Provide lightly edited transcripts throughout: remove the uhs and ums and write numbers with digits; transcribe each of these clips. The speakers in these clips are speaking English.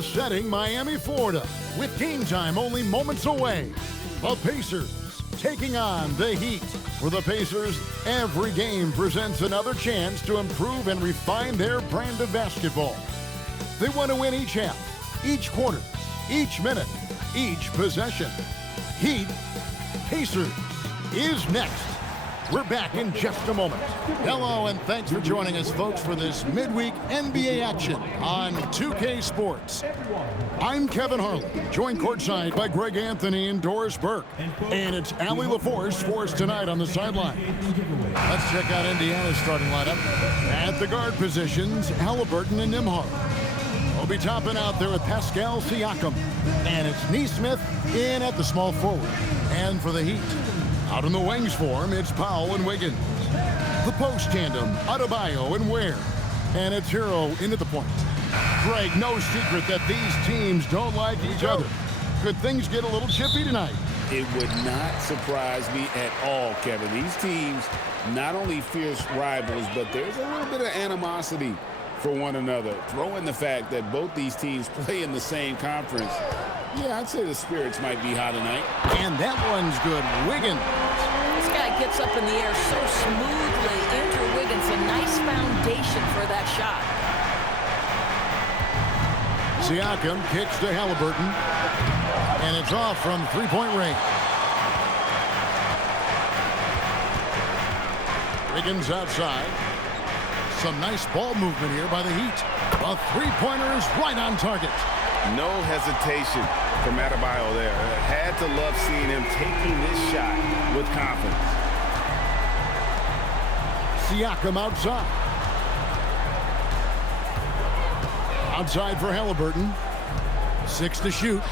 the setting, Miami, Florida, with game time only moments away. The Pacers taking on the Heat. For the Pacers, every game presents another chance to improve and refine their brand of basketball. They want to win each half, each quarter, each minute, each possession. Heat Pacers is next. We're back in just a moment. Hello, and thanks for joining us, folks, for this midweek NBA action on 2K Sports. I'm Kevin Harlan, joined courtside by Greg Anthony and Doris Burke. And it's Allie LaForce for us tonight on the sideline. Let's check out Indiana's starting lineup. At the guard positions, Halliburton and Nembhard. We'll be topping out there with Pascal Siakam. And it's Nesmith in at the small forward. And for the Heat, out in the wings for him, it's Powell and Wiggins. The post tandem, Adebayo and Ware. And it's Hero in at the point. Greg, no secret that these teams don't like each other. Could things get a little chippy tonight? It would not surprise me at all, Kevin. These teams not only fierce rivals, but there's a little bit of animosity for one another. Throw in the fact that both these teams play in the same conference. Yeah, I'd say the spirits might be high tonight. And that one's good. Wiggins. This guy gets up in the air so smoothly. Andrew Wiggins, a nice foundation for that shot. Siakam kicks to Halliburton. And it's off from three-point range. Wiggins outside. Some nice ball movement here by the Heat. A three-pointer is right on target. No hesitation from Adebayo there. Had to love seeing him taking this shot with confidence. Siakam outside. Outside for Halliburton. 6 to shoot.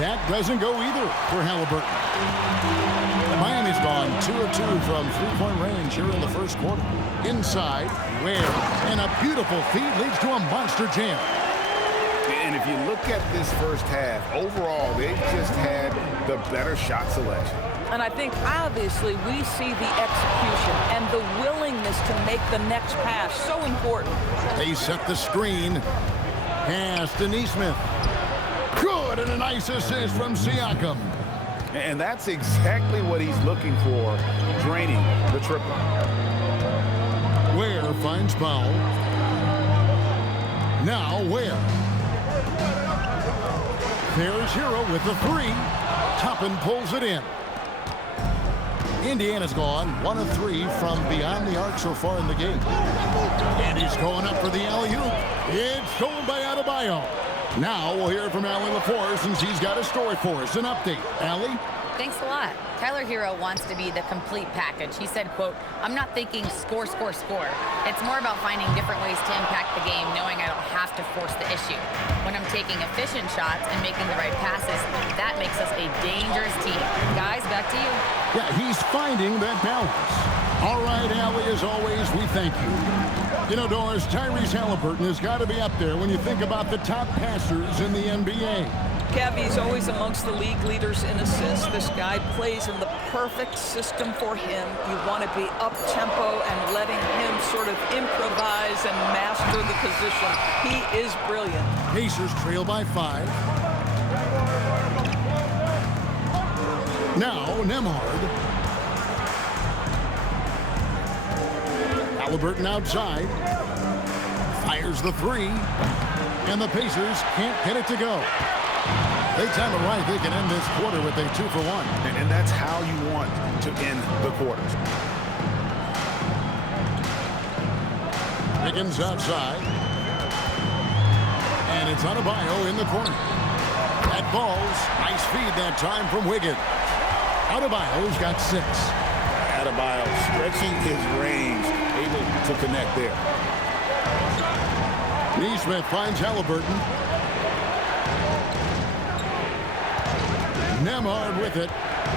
That doesn't go either for Halliburton. Miami's gone 2 of 2 from three-point range here in the first quarter. Inside, Ware, and a beautiful feed leads to a monster jam. And if you look at this first half, overall, they've just had the better shot selection. And I think, obviously, we see the execution and the willingness to make the next pass so important. They set the screen. Pass to Nesmith. Good, and a nice assist from Siakam. And that's exactly what he's looking for, draining the triple. Ware finds Powell. Now Ware. There's Hero with the three. Toppin pulls it in. Indiana's gone 1 of 3 from beyond the arc so far in the game. And he's going up for the alley-oop. It's stolen by Adebayo. Now we'll hear from Allie LaForce since he's got a story for us. An update. Allie? Thanks a lot. Tyler Hero wants to be the complete package. He said, quote, "I'm not thinking score, score, score. It's more about finding different ways to impact the game, knowing I don't have to force the issue. When I'm taking efficient shots and making the right passes, that makes us a dangerous team." Guys, back to you. Yeah, he's finding that balance. All right, Allie, as always, we thank you. You know, Doris, Tyrese Halliburton has got to be up there when you think about the top passers in the NBA. Kevy's always amongst the league leaders in assists. This guy plays in the perfect system for him. You want to be up-tempo and letting him sort of improvise and master the position. He is brilliant. Pacers trail by 5. Now, Nembhard. Halliburton outside. Fires the three. And the Pacers can't get it to go. They time it right. They can end this quarter with a 2 for 1. And that's how you want to end the quarters. Wiggins outside. And it's Adebayo in the corner. That ball's nice feed that time from Wiggins. Adebayo's got 6. Adebayo stretching his range, able to connect there. Nesmith finds Halliburton. Nembhard with it.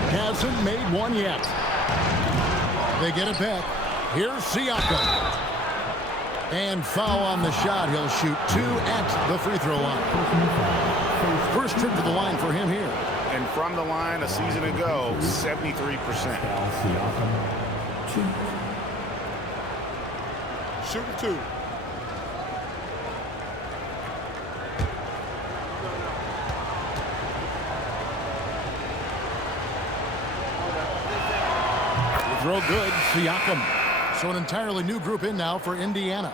Hasn't made one yet. They get it back. Here's Siakam. And foul on the shot. He'll shoot 2 at the free throw line. First trip to the line for him here. And from the line a season ago, 73%. Shoot 2. No good. Siakam. So an entirely new group in now for Indiana.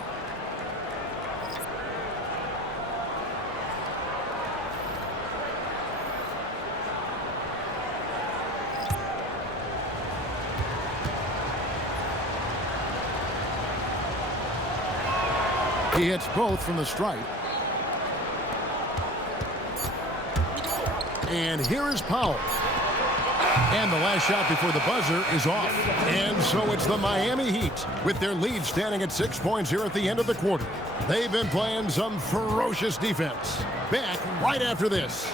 He hits both from the stripe. And here is Powell. And the last shot before the buzzer is off. And so it's the Miami Heat with their lead standing at 6 points here at the end of the quarter. They've been playing some ferocious defense. Back right after this.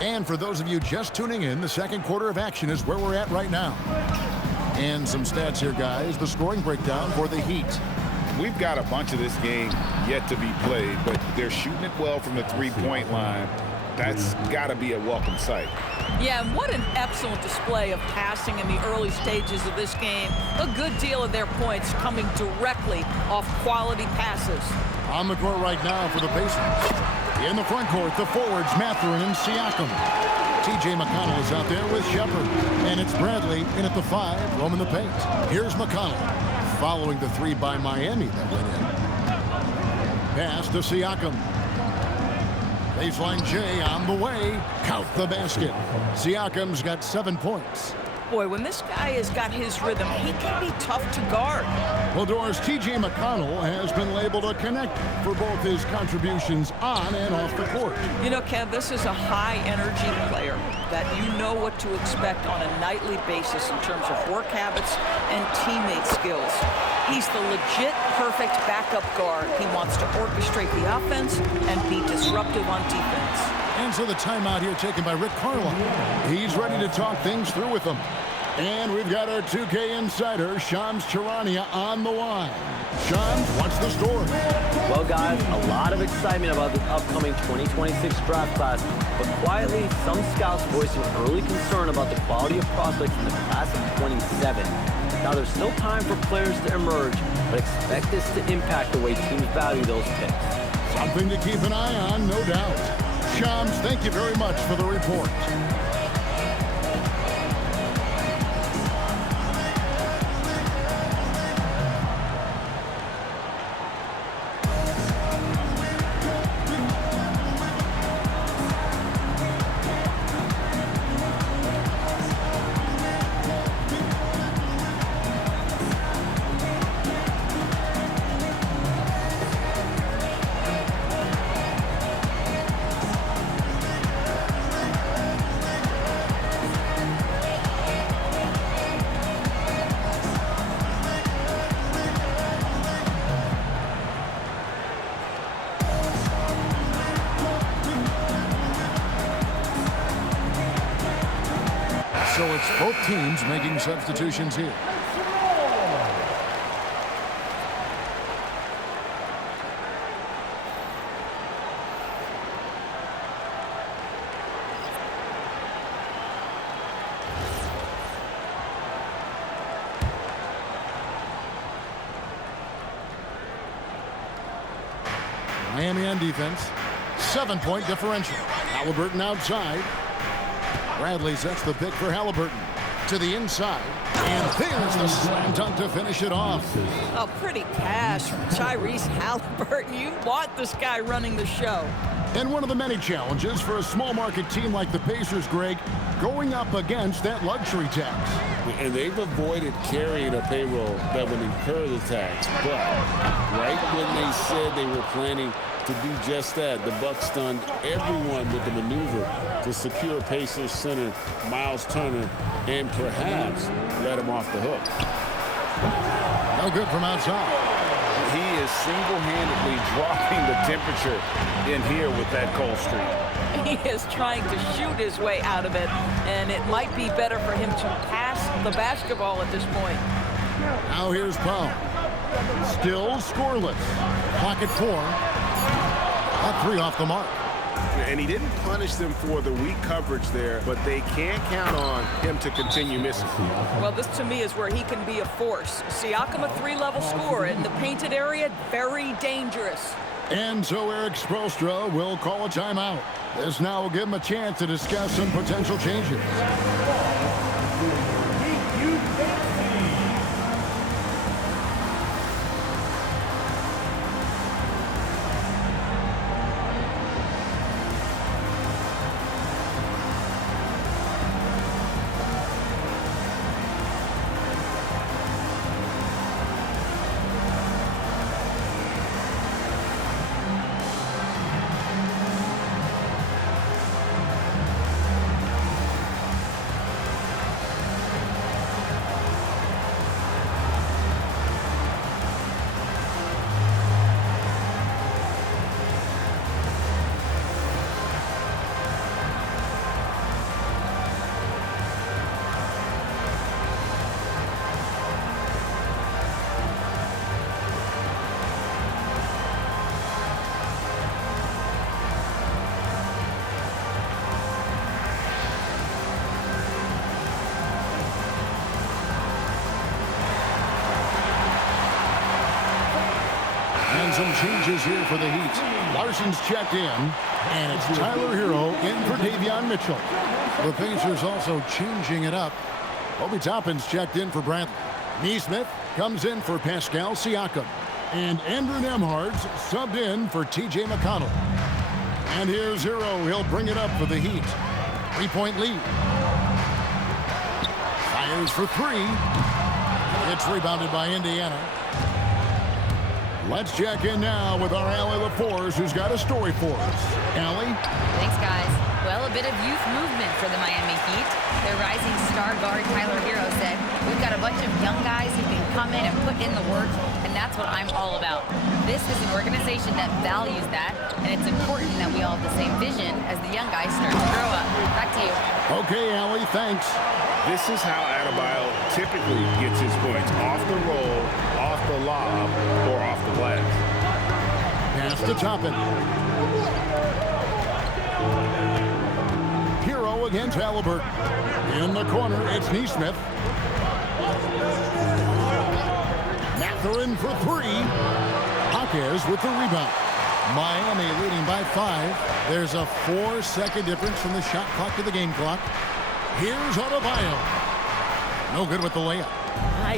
And for those of you just tuning in, the second quarter of action is where we're at right now. And some stats here, guys. The scoring breakdown for the Heat. We've got a bunch of this game yet to be played, but they're shooting it well from the three-point line. That's got to be a welcome sight. Yeah, and what an excellent display of passing in the early stages of this game. A good deal of their points coming directly off quality passes. On the court right now for the Pacers. In the front court, the forwards, Mathurin and Siakam. T.J. McConnell is out there with Shepard. And it's Bradley in at the 5, roaming the paint. Here's McConnell, following the 3 by Miami that went in. Pass to Siakam. Baseline J on the way. Count the basket. Siakam's got 7 points. Boy, when this guy has got his rhythm, he can be tough to guard. Well, Doris, T.J. McConnell has been labeled a connector for both his contributions on and off the court. You know, Kev, this is a high-energy player that you know what to expect on a nightly basis in terms of work habits and teammate skills. He's the legit perfect backup guard. He wants to orchestrate the offense and be disruptive on defense. And so the timeout here taken by Rick Carlisle. He's ready to talk things through with them. And we've got our 2K insider, Shams Charania, on the line. Shams, what's the story? Well, guys, a lot of excitement about this upcoming 2026 draft class, but quietly, some scouts voicing early concern about the quality of prospects in the class of 27. Now, there's still time for players to emerge, but expect this to impact the way teams value those picks. Something to keep an eye on, no doubt. Shams, thank you very much for the report. So it's both teams making substitutions here. Miami on defense. 7-point differential. Halliburton outside. Bradley sets the pick for Halliburton. To the inside. And there's the slam dunk to finish it off. A pretty pass from Tyrese Halliburton. You want this guy running the show. And one of the many challenges for a small market team like the Pacers, Greg, going up against that luxury tax. And they've avoided carrying a payroll that would incur the tax. But right when they said they were planning to do just that, the Bucks stunned everyone with the maneuver to secure Pacers center Miles Turner and perhaps let him off the hook. No good from outside. He is single-handedly dropping the temperature in here with that cold streak. He is trying to shoot his way out of it, and it might be better for him to pass the basketball at this point. Now here's Powell. Still scoreless. Clock at 4. That 3 off the mark. And he didn't punish them for the weak coverage there, but they can't count on him to continue missing. Well, this to me is where he can be a force. Siakam, a 3-level scorer in the painted area, very dangerous. And so Eric Spoelstra will call a timeout. This now will give him a chance to discuss some potential changes. And some changes here for the Heat. Larson's checked in, and it's Tyler Hero in for Davion Mitchell. The Pacers also changing it up. Obi Toppin's checked in for Bradley. Neesmith comes in for Pascal Siakam. And Andrew Nembhard's subbed in for T.J. McConnell. And here's Hero. He'll bring it up for the Heat. 3-point lead. Fires for three. It's rebounded by Indiana. Let's check in now with our Allie LaForce, who's got a story for us. Allie? Thanks, guys. Well, a bit of youth movement for the Miami Heat. Their rising star guard, Tyler Hero, said, "We've got a bunch of young guys who can come in and put in the work, and that's what I'm all about." This is an organization that values that, and it's important that we all have the same vision as the young guys start to grow up. Back to you. Okay, Allie, thanks. This is how Adebayo typically gets his points: off the roll, off the lob, or off the glass. Pass to Toppin. Hero against Halliburton. In the corner, it's Neesmith. Mathurin for three. Jaquez with the rebound. Miami leading by 5. There's a 4-second difference from the shot clock to the game clock. Here's Adebayo. No good with the layup.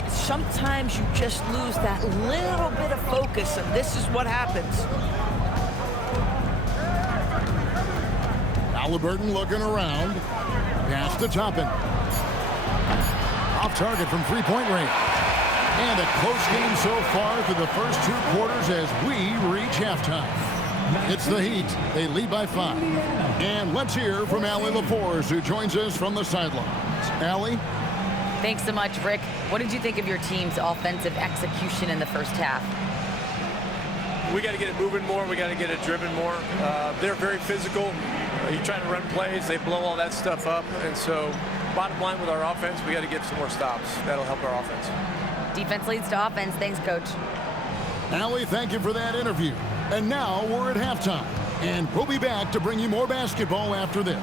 Sometimes you just lose that little bit of focus, and this is what happens. Halliburton looking around. Pass to Toppin. Off target from three-point range. And a close game so far through the first 2 quarters as we reach halftime. It's the Heat. They lead by 5. And let's hear from Allie LaForce, who joins us from the sidelines. Allie? Thanks so much, Rick. What did you think of your team's offensive execution in the first half? We got to get it moving more. We got to get it driven more. They're very physical. You try to run plays, they blow all that stuff up. And so, bottom line with our offense, we got to get some more stops. That'll help our offense. Defense leads to offense. Thanks, Coach. Allie, thank you for that interview. And now we're at halftime. And we'll be back to bring you more basketball after this.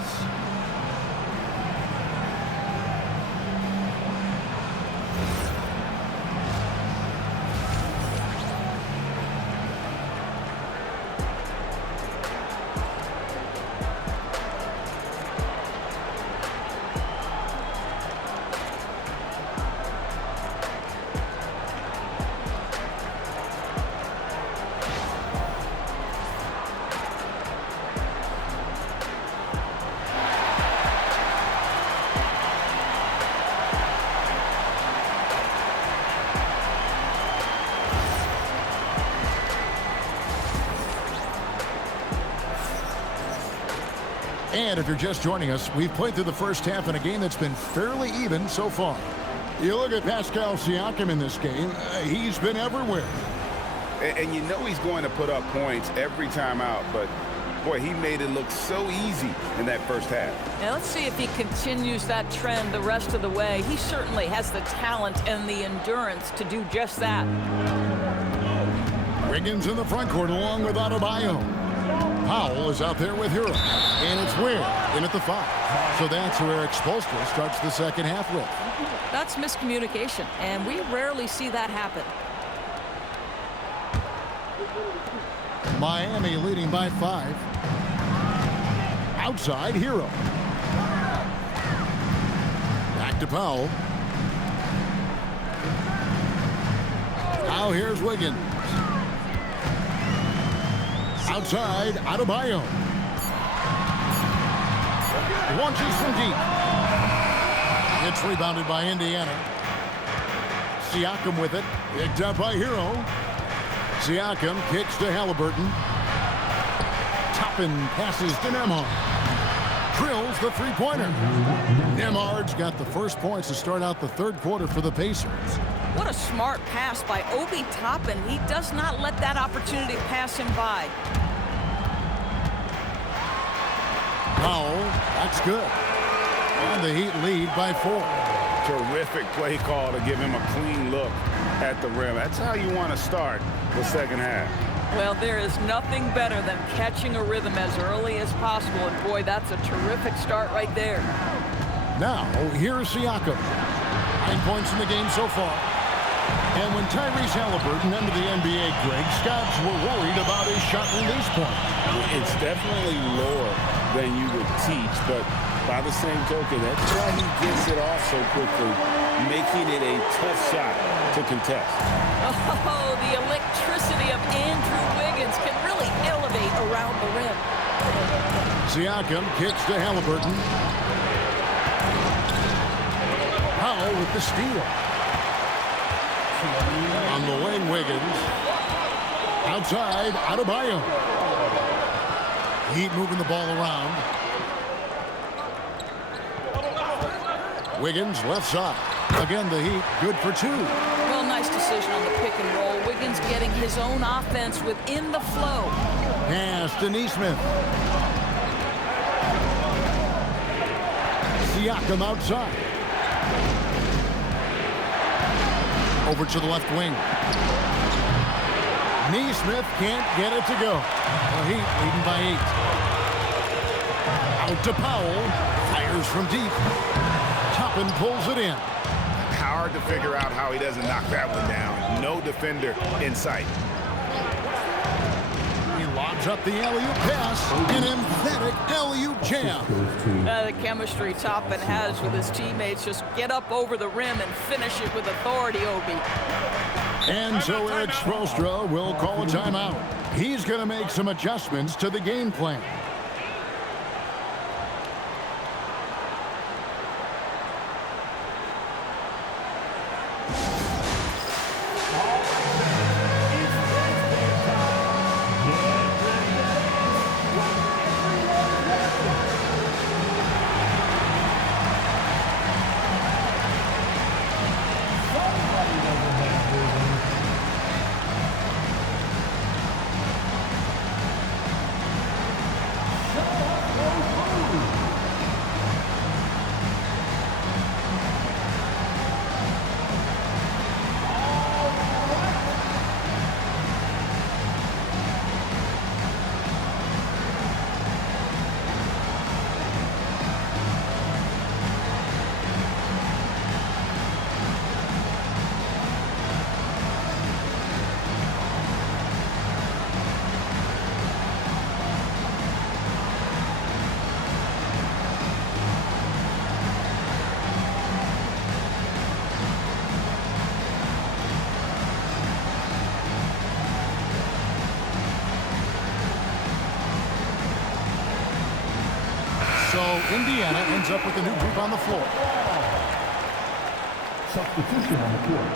And if you're just joining us, we've played through the first half in a game that's been fairly even so far. You look at Pascal Siakam in this game, he's been everywhere. And you know he's going to put up points every time out, but boy, he made it look so easy in that first half. Now let's see if he continues that trend the rest of the way. He certainly has the talent and the endurance to do just that. Wiggins in the front court along with Adebayo. Powell is out there with Hero. And it's Ware in at the 5. So that's who Eric Spoelstra starts the second half with. That's miscommunication, and we rarely see that happen. Miami leading by 5. Outside, Hero. Back to Powell. Now here's Wiggins. Outside, Adebayo. Launches from deep. It's rebounded by Indiana. Siakam with it. Picked up by Hero. Siakam kicks to Halliburton. Toppin passes to Nembhard. Drills the three-pointer. Nembhard's got the first points to start out the third quarter for the Pacers. What a smart pass by Obi Toppin. He does not let that opportunity pass him by. Powell, that's good. And the Heat lead by 4. Terrific play call to give him a clean look at the rim. That's how you want to start the second half. Well, there is nothing better than catching a rhythm as early as possible. And boy, that's a terrific start right there. Now, here's Siakam. 9 points in the game so far. And when Tyrese Halliburton entered the NBA, Greg, scouts were worried about his shot release point. It's definitely lower than you would teach, but by the same token, that's why he gets it off so quickly, making it a tough shot to contest. Oh, the electricity of Andrew Wiggins can really elevate around the rim. Siakam kicks to Halliburton. Powell with the steal. On the wing, Wiggins. Outside, Adebayo. Heat moving the ball around. Wiggins left side. Again, the Heat good for 2. Well, nice decision on the pick and roll. Wiggins getting his own offense within the flow. Pass to Neesmith. Siakam outside. Over to the left wing. Neesmith can't get it to go. The Heat leading by 8. Out to Powell. Fires from deep. Toppin pulls it in. Hard to figure out how he doesn't knock that one down. No defender in sight. He lobs up the alley-oop pass. An emphatic alley-oop jam. The chemistry Toppin has with his teammates. Just get up over the rim and finish it with authority, Obi. And so Eric Spoelstra will call a timeout. He's going to make some adjustments to the game plan. So Indiana ends up with a new group on the floor. Substitution on the court.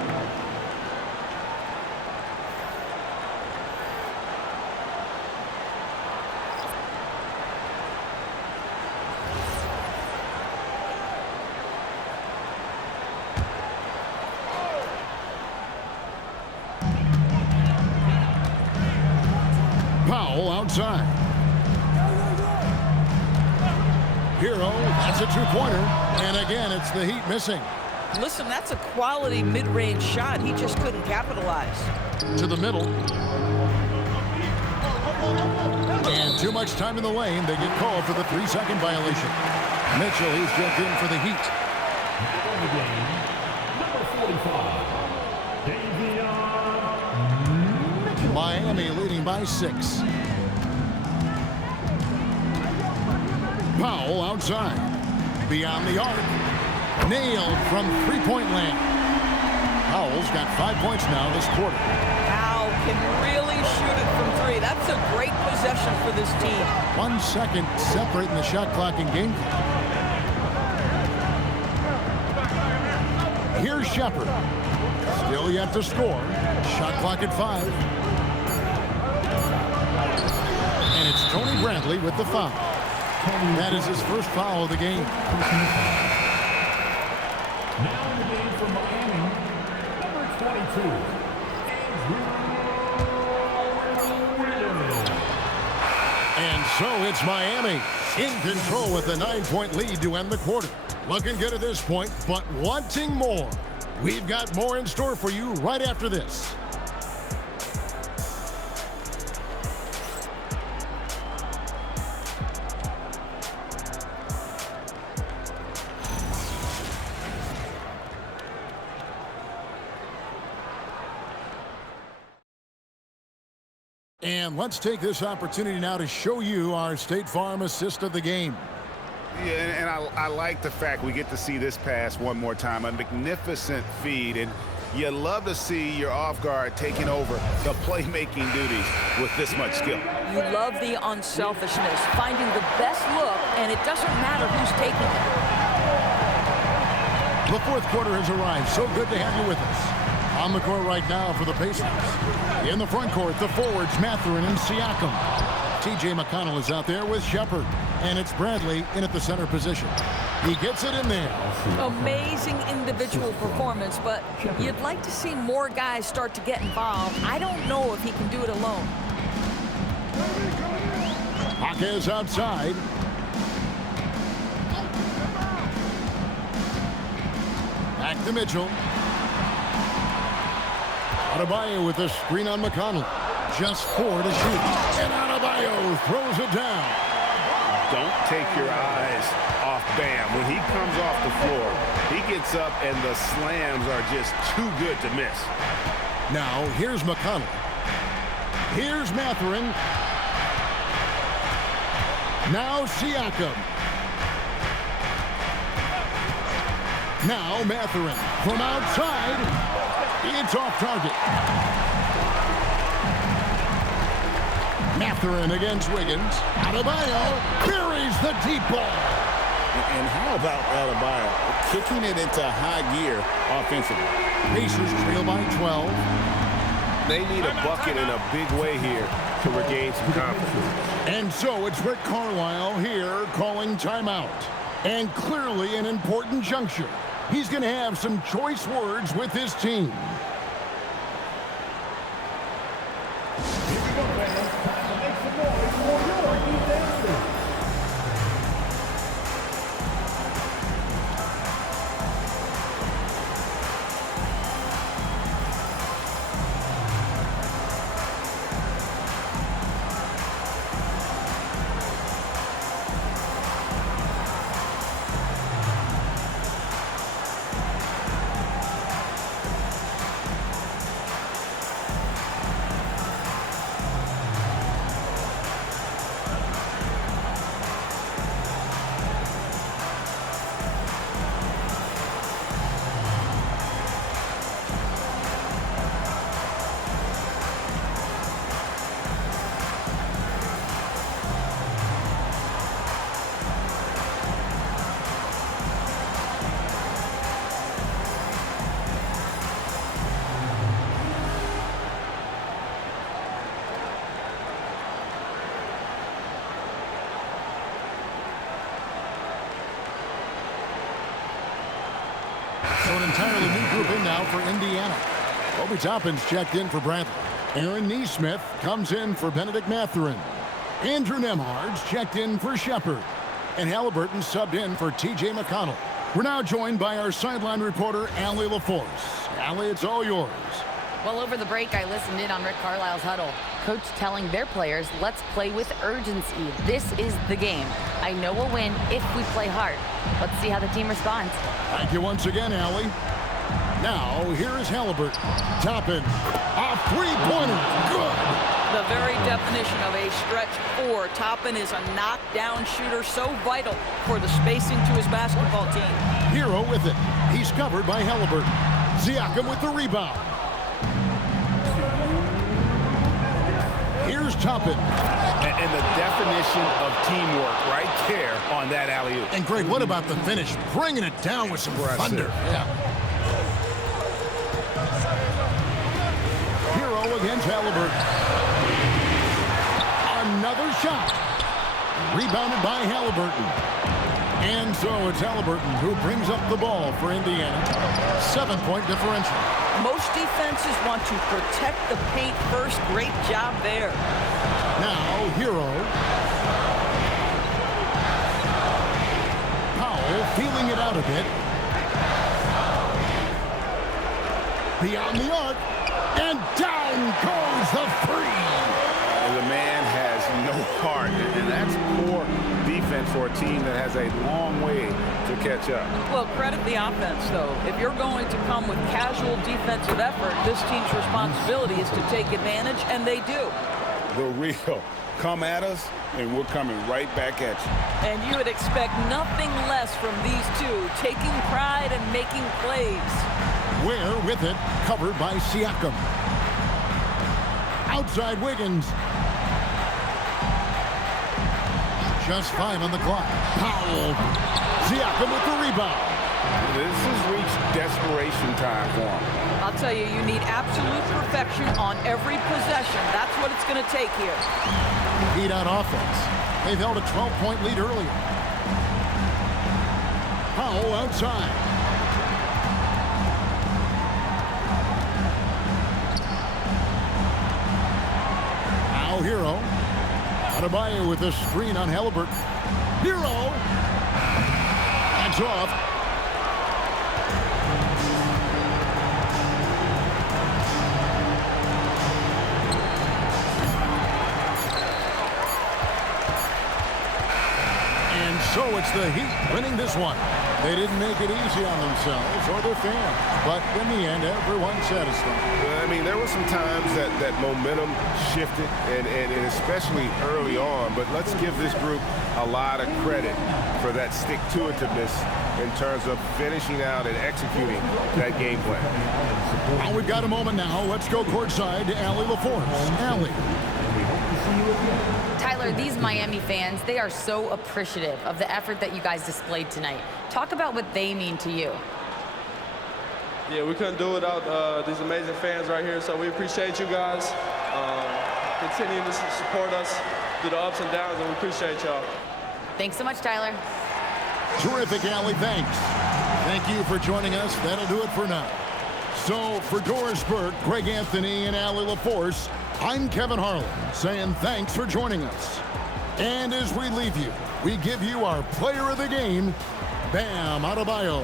Powell outside. Hero, that's a two-pointer. And again, it's the Heat missing. Listen, that's a quality mid-range shot. He just couldn't capitalize. To the middle. And too much time in the lane. They get called for the 3-second violation. Mitchell, he's checked in for the Heat. Miami leading by 6. Powell outside. Beyond the arc. Nailed from three-point land. Powell's got 5 points now this quarter. Powell can really shoot it from 3. That's a great possession for this team. 1 second separating the shot clock and game clock. Here's Shepard. Still yet to score. Shot clock at 5. And it's Tony Bradley with the foul. That is his first foul of the game. Now in the game for Miami, number 22, And so it's Miami in control with a 9-point lead to end the quarter. Looking good at this point, but wanting more. We've got more in store for you right after this. And let's take this opportunity now to show you our State Farm assist of the game. Yeah, and I like the fact we get to see this pass one more time. A magnificent feed, and you love to see your off guard taking over the playmaking duties with this much skill. You love the unselfishness, finding the best look, and it doesn't matter who's taking it. The fourth quarter has arrived. So good to have you with us. On the court right now for the Pacers. In the front court, the forwards, Mathurin and Siakam. T.J. McConnell is out there with Shepard. And it's Bradley in at the center position. He gets it in there. Amazing individual performance, but you'd like to see more guys start to get involved. I don't know if he can do it alone. Jaquez outside. Back to Mitchell. Adebayo with a screen on McConnell. Just 4 to shoot. And Adebayo throws it down. Don't take your eyes off Bam. When he comes off the floor, he gets up and the slams are just too good to miss. Now, here's McConnell. Here's Mathurin. Now Siakam. Now Mathurin from outside. It's off target. Mathurin against Wiggins. Adebayo buries the deep ball. And how about Adebayo kicking it into high gear offensively? Pacers trail by 12. They need a bucket in a big way here to regain some confidence. And so it's Rick Carlisle here calling timeout. And clearly an important juncture. He's going to have some choice words with his team. So an entirely new group in now for Indiana. Obi Toppin's checked in for Bradley. Aaron Nesmith comes in for Benedict Mathurin. Andrew Nembhard's checked in for Shepard. And Halliburton subbed in for T.J. McConnell. We're now joined by our sideline reporter, Allie LaForce. Allie, it's all yours. Well, over the break, I listened in on Rick Carlisle's huddle. coach telling their players, let's play with urgency. This is the game. I know we'll win if we play hard. Let's see how the team responds. Thank you once again, Allie. Now, here is Halliburton. Toppin, a three-pointer. Good. The very definition of a stretch four. Toppin is a knockdown shooter, so vital for the spacing to his basketball team. Hero with it. He's covered by Halliburton. Siakam with the rebound. Here's Toppin. And the definition of teamwork right there on that alley-oop. And Greg, what about the finish? Bringing it down with some thunder. Yeah. Hero against Halliburton. Another shot. Rebounded by Halliburton. And so it's Halliburton who brings up the ball for Indiana. 7-point differential. Most defenses want to protect the paint first. Great job there. Now, Hero. Powell feeling it out a bit. Beyond the arc. And down goes the three. The man has no heart, and that's poor defense for a team that has a long way to catch up. Well, credit the offense, though. If you're going to come with casual defensive effort, this team's responsibility is to take advantage, and they do. The real come at us, and we're coming right back at you. And you would expect nothing less from these two, taking pride and making plays. Ware with it, covered by Siakam. Outside Wiggins. Just 5 on the clock. Powell. Siakam with the rebound. This has reached desperation time for him. I'll tell you, you need absolute perfection on every possession. That's what it's going to take here. Heat on offense. They've held a 12-point lead earlier. Powell outside. Now Hero. Adebayo with a screen on Halliburton. Hero. That's off. And so it's the Heat winning this one. They didn't make it easy on themselves or their fans, but in the end, everyone's satisfied. Well, I mean, there were some times that momentum shifted, and especially early on, but let's give this group a lot of credit for that stick-to-itiveness in terms of finishing out and executing that game plan. Well, we've got a moment now. Let's go courtside to Allie LaForce. Allie. Tyler, these Miami fans, they are so appreciative of the effort that you guys displayed tonight. Talk about what they mean to you. Yeah, we couldn't do it without these amazing fans right here, so we appreciate you guys. Continuing to support us through the ups and downs, and we appreciate y'all. Thanks so much, Tyler. Terrific, Allie. Thanks. Thank you for joining us. That'll do it for now. So, for Doris Burke, Greg Anthony, and Allie LaForce, I'm Kevin Harlan, saying thanks for joining us. And as we leave you, we give you our player of the game, Bam Adebayo.